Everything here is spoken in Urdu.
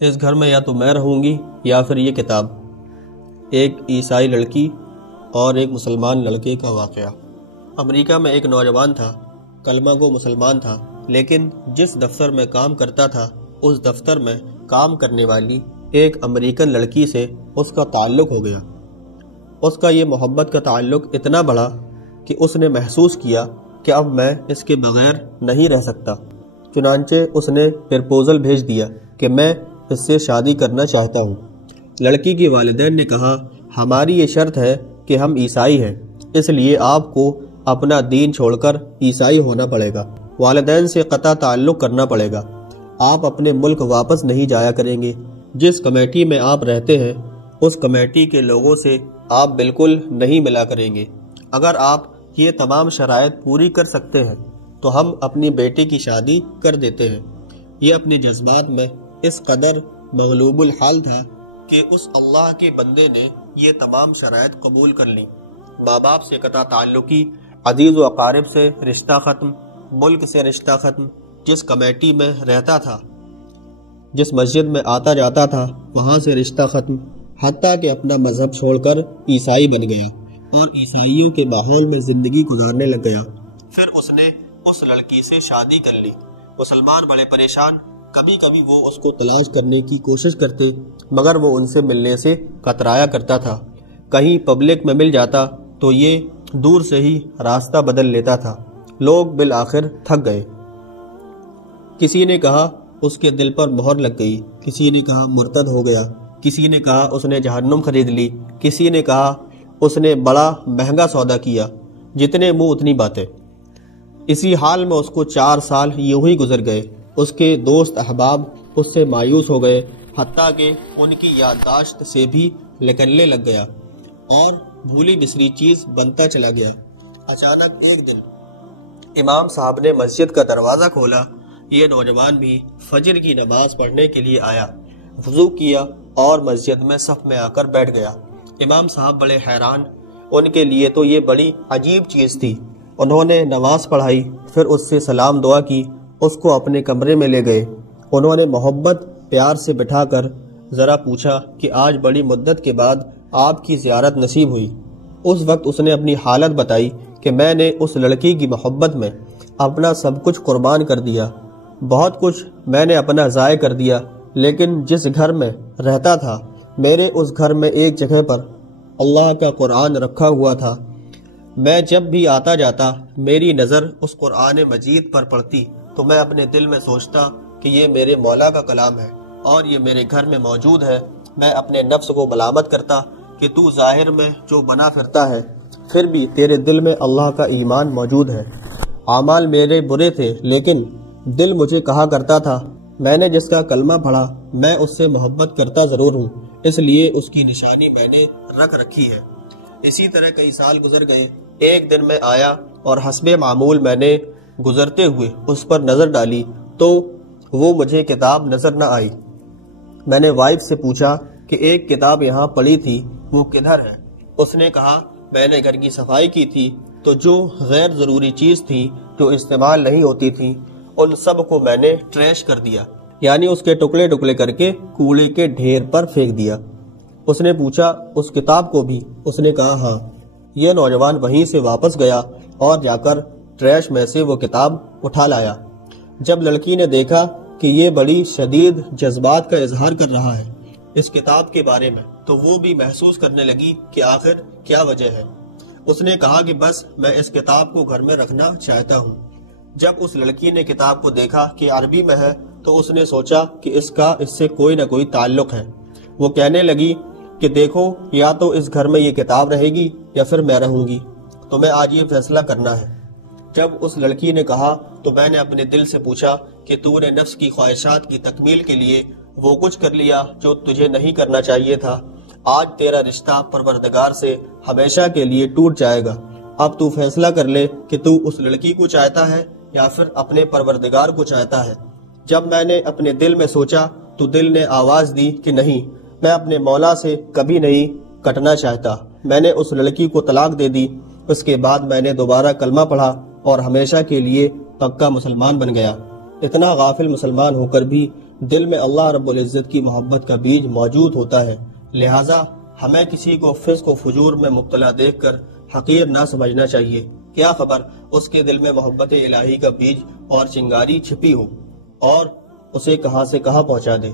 اس گھر میں یا تو میں رہوں گی یا پھر یہ کتاب۔ ایک عیسائی لڑکی اور ایک مسلمان لڑکے کا واقعہ۔ امریکہ میں ایک نوجوان تھا، کلمہ گو مسلمان تھا، لیکن جس دفتر میں کام کرتا تھا اس دفتر میں کام کرنے والی ایک امریکن لڑکی سے اس کا تعلق ہو گیا۔ اس کا یہ محبت کا تعلق اتنا بڑا کہ اس نے محسوس کیا کہ اب میں اس کے بغیر نہیں رہ سکتا۔ چنانچہ اس نے پرپوزل بھیج دیا کہ میں اس سے شادی کرنا چاہتا ہوں۔ لڑکی کے والدین نے کہا، ہماری یہ شرط ہے کہ ہم عیسائی ہیں، اس لیے آپ کو اپنا دین چھوڑ کر عیسائی ہونا پڑے گا، والدین سے قطع تعلق کرنا پڑے گا، آپ اپنے ملک واپس نہیں جایا کریں گے، جس کمیٹی میں آپ رہتے ہیں اس کمیٹی کے لوگوں سے آپ بالکل نہیں ملا کریں گے۔ اگر آپ یہ تمام شرائط پوری کر سکتے ہیں تو ہم اپنی بیٹی کی شادی کر دیتے ہیں۔ یہ اپنے جذبات میں اس قدر مغلوب الحال تھا کہ اس اللہ کے بندے نے یہ تمام شرائط قبول کر لی۔ ماں باپ سے قطع تعلقی، عزیز و اقارب سے رشتہ ختم، ملک سے رشتہ ختم، جس کمیٹی میں رہتا تھا، جس مسجد میں آتا جاتا تھا وہاں سے رشتہ ختم، حتیٰ کہ اپنا مذہب چھوڑ کر عیسائی بن گیا اور عیسائیوں کے ماحول میں زندگی گزارنے لگ گیا۔ پھر اس نے اس لڑکی سے شادی کر لی۔ مسلمان بڑے پریشان، کبھی کبھی وہ اس کو تلاش کرنے کی کوشش کرتے مگر وہ ان سے ملنے سے کترایا کرتا تھا۔ کہیں پبلک میں مل جاتا تو یہ دور سے ہی راستہ بدل لیتا تھا۔ لوگ بالآخر تھک گئے۔ کسی نے کہا اس کے دل پر مہر لگ گئی، کسی نے کہا مرتد ہو گیا، کسی نے کہا اس نے جہنم خرید لی، کسی نے کہا اس نے بڑا مہنگا سودا کیا۔ جتنے منہ اتنی باتیں۔ اسی حال میں اس کو 4 سال یوں ہی گزر گئے۔ اس کے دوست احباب اس سے مایوس ہو گئے، حتیٰ کہ ان کی یادداشت سے بھی نکلنے لگ گیا اور بھولی بسری چیز بنتا چلا گیا۔ اچانک ایک دن امام صاحب نے مسجد کا دروازہ کھولا۔ یہ نوجوان بھی فجر کی نماز پڑھنے کے لیے آیا، وضو کیا اور مسجد میں صف میں آ کر بیٹھ گیا۔ امام صاحب بڑے حیران، ان کے لیے تو یہ بڑی عجیب چیز تھی۔ انہوں نے نماز پڑھائی، پھر اس سے سلام دعا کی، اس کو اپنے کمرے میں لے گئے۔ انہوں نے محبت پیار سے بٹھا کر ذرا پوچھا کہ آج بڑی مدت کے بعد آپ کی زیارت نصیب ہوئی۔ اس وقت اس نے اپنی حالت بتائی کہ میں نے اس لڑکی کی محبت میں اپنا سب کچھ قربان کر دیا، بہت کچھ میں نے اپنا ضائع کر دیا، لیکن جس گھر میں رہتا تھا میرے اس گھر میں ایک جگہ پر اللہ کا قرآن رکھا ہوا تھا۔ میں جب بھی آتا جاتا میری نظر اس قرآن مجید پر پڑتی تو میں اپنے دل میں سوچتا کہ یہ میرے مولا کا کلام ہے اور یہ میرے گھر میں موجود ہے۔ میں اپنے نفس کو ملامت کرتا کہ تو ظاہر میں جو بنا پھرتا ہے پھر بھی تیرے دل میں اللہ کا ایمان موجود ہے۔ اعمال میرے برے تھے لیکن دل مجھے کہا کرتا تھا میں نے جس کا کلمہ پڑھا میں اس سے محبت کرتا ضرور ہوں، اس لیے اس کی نشانی میں نے رکھ رکھی ہے۔ اسی طرح کئی سال گزر گئے۔ ایک دن میں آیا اور حسب معمول میں نے گزرتے ہوئے اس پر نظر ڈالی تو وہ مجھے کتاب نظر نہ آئی۔ میں نے وائف سے پوچھا کہ ایک کتاب یہاں پڑی تھی وہ کدھر ہے؟ اس نے کہا میں نے گھر کی صفائی کی تھی تو جو غیر ضروری چیز تھی جو استعمال نہیں ہوتی تھی ان سب کو میں نے ٹریش کر دیا، یعنی اس کے ٹکڑے ٹکڑے کر کے کوڑے کے ڈھیر پر پھینک دیا۔ اس نے پوچھا اس کتاب کو بھی؟ اس نے کہا ہاں۔ یہ نوجوان وہیں سے واپس گیا اور جا کر ٹریش میں سے وہ کتاب اٹھا لایا۔ جب لڑکی نے دیکھا کہ یہ بڑی شدید جذبات کا اظہار کر رہا ہے اس کتاب کے بارے میں تو وہ بھی محسوس کرنے لگی کہ آخر کیا وجہ ہے۔ اس نے کہا کہ بس میں اس کتاب کو گھر میں رکھنا چاہتا ہوں۔ جب اس لڑکی نے کتاب کو دیکھا کہ عربی میں ہے تو اس نے سوچا کہ اس کا اس سے کوئی نہ کوئی تعلق ہے۔ وہ کہنے لگی کہ دیکھو یا تو اس گھر میں یہ کتاب رہے گی یا پھر میں رہوں گی، تو میں آج یہ فیصلہ کرنا ہے۔ جب اس لڑکی نے کہا تو میں نے اپنے دل سے پوچھا کہ تو نے نفس کی خواہشات کی تکمیل کے لیے وہ کچھ کر لیا جو تجھے نہیں کرنا چاہیے تھا۔ آج تیرا رشتہ پروردگار سے ہمیشہ کے لیے ٹوٹ جائے گا۔ اب تو فیصلہ کر لے کہ تو اس لڑکی کو چاہتا ہے یا پھر اپنے پروردگار کو چاہتا ہے۔ جب میں نے اپنے دل میں سوچا تو دل نے آواز دی کہ نہیں، میں اپنے مولا سے کبھی نہیں کٹنا چاہتا۔ میں نے اس لڑکی کو طلاق دے دی۔ اس کے بعد میں نے دوبارہ کلمہ پڑھا اور ہمیشہ کے لیے پکا مسلمان بن گیا۔ اتنا غافل مسلمان ہو کر بھی دل میں اللہ رب العزت کی محبت کا بیج موجود ہوتا ہے، لہٰذا ہمیں کسی کو فسق و فجور میں مبتلا دیکھ کر حقیر نہ سمجھنا چاہیے۔ کیا خبر اس کے دل میں محبت الہی کا بیج اور چنگاری چھپی ہو اور اسے کہاں سے کہاں پہنچا دے۔